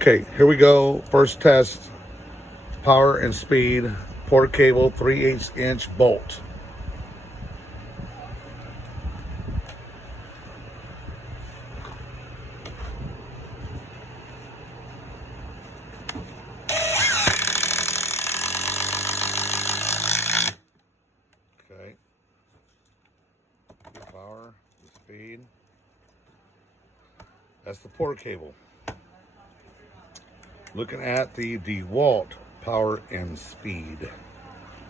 Okay, here we go. First test, power and speed, PorterCable 3/8" bolt. Okay, the power, the speed. That's the PorterCable. Looking at the Dewalt power and speed,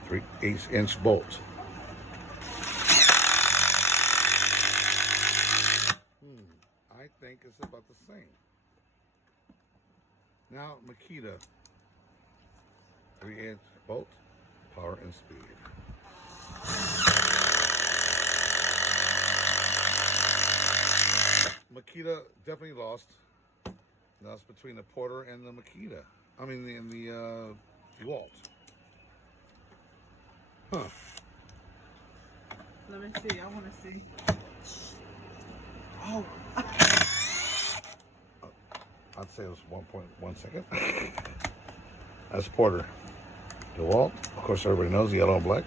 3/8" bolt. I think it's about the same. Now Makita, 3" bolt, power and speed. Makita definitely lost. That's between the Porter and the Makita. I mean, the Dewalt. Huh. Let me see. I want to see. Oh. I'd say it was 1.1 second. That's Porter. Dewalt, of course, everybody knows yellow and black.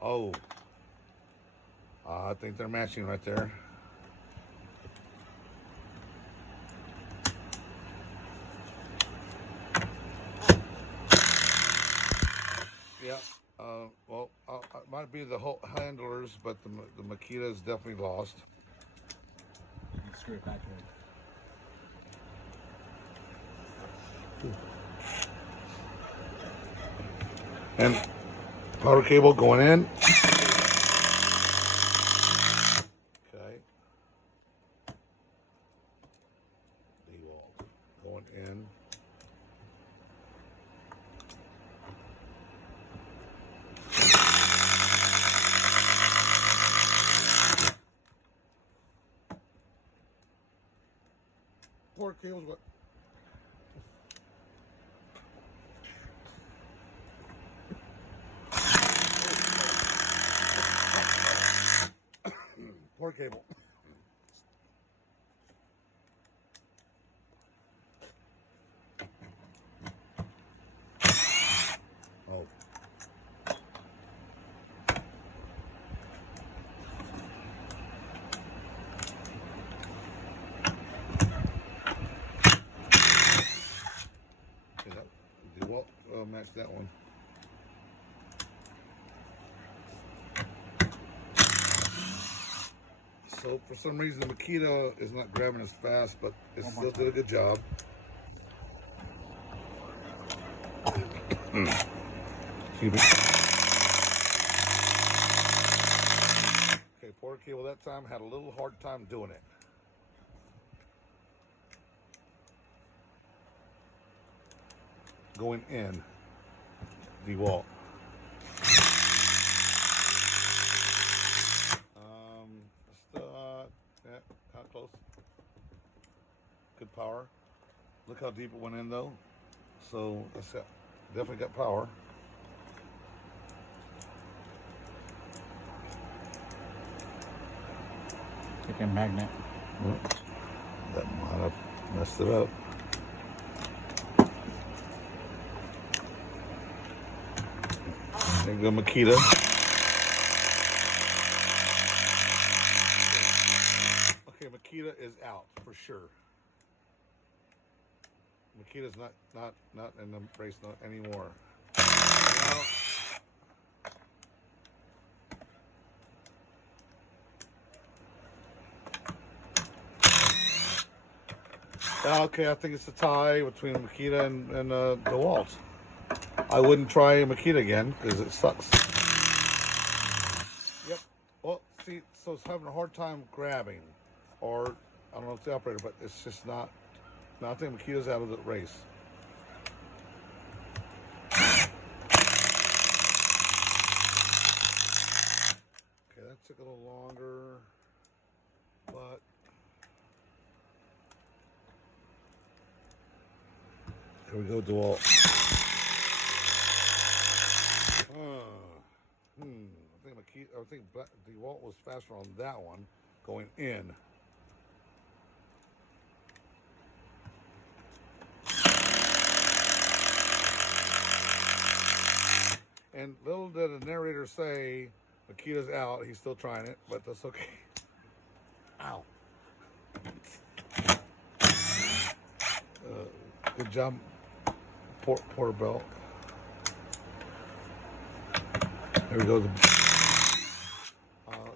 Oh. I think they're matching right there. Yeah. Well, it might be the whole handlers, but the Makita is definitely lost. You can screw it back in. And PorterCable going in. Okay. Dewalt going in. PorterCable's what? PorterCable. Oh. Dewalt match that one. So for some reason the Makita is not grabbing as fast, but it still did a good job. Excuse me. Okay, PorterCable that time had a little hard time doing it. Going in, Dewalt. Yeah, kind of close. Good power. Look how deep it went in though. So that's definitely got power. Like a magnet. That might have messed it up. There you go, Makita. Okay, Makita is out for sure. Makita's not in the race anymore. Okay, I think it's a tie between Makita and Dewalt. I wouldn't try Makita again because it sucks. Yep. Well, see, so it's having a hard time grabbing, or I don't know if it's the operator, but it's just not. No, I think Makita's out of the race. Okay, that took a little longer, but here we go, Dewalt. I think Dewalt was faster on that one going in. And little did the narrator say Makita's out. He's still trying it, but that's okay. Ow. Good job, Porter belt. There we go.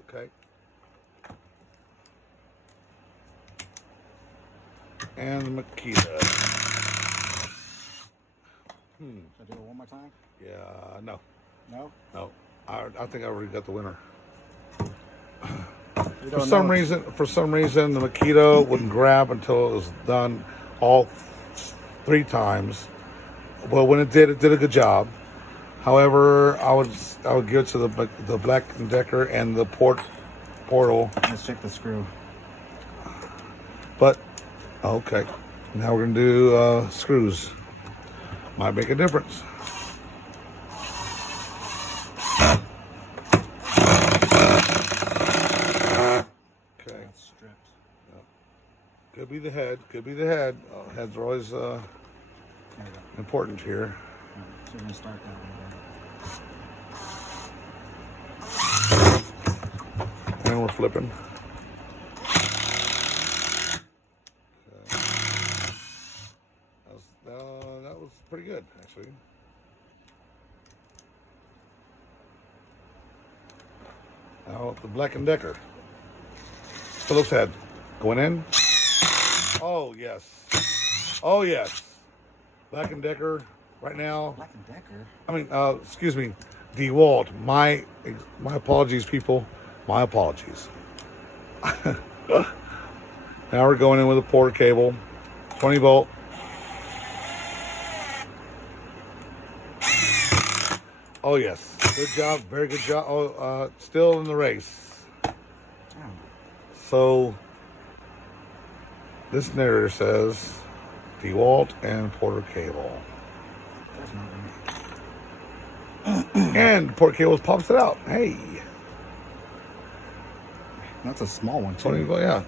Okay. And Makita. Should I do it one more time? Yeah, no. No? No. I think I already got the winner. You For don't some know. reason, the Makita wouldn't grab until it was done all 3 times. Well, when it did a good job. However, I would give it to the Black & Decker and the Portal. Let's check the screw. But okay, now we're gonna do screws. Might make a difference. Okay. That's stripped. Could be the head. Could be the head. Heads are always There you go. important here. Alright, so we're going to start that one. And we're flipping. That was pretty good, actually. Now the Black & Decker. Phillips head. Going in. Oh, yes. Oh, yes. Black & Decker right now. Black & Decker? I mean, excuse me. Dewalt. My apologies, people. My apologies. Now we're going in with a PorterCable. 20 volt. Oh, yes. Good job. Very good job. Oh, still in the race. Oh. So, this narrator says Dewalt and PorterCable. Definitely. And PorterCable pops it out. Hey. That's a small one, too. 20 volt, yeah.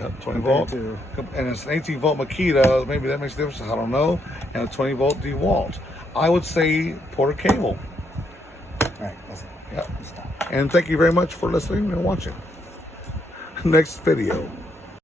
Yeah, 20 Compared volt. to- And it's an 18 volt Makita. Maybe that makes a difference. I don't know. And a 20 volt Dewalt. I would say PorterCable. All right, that's it. Yeah. Stop. And thank you very much for listening and watching. Next video.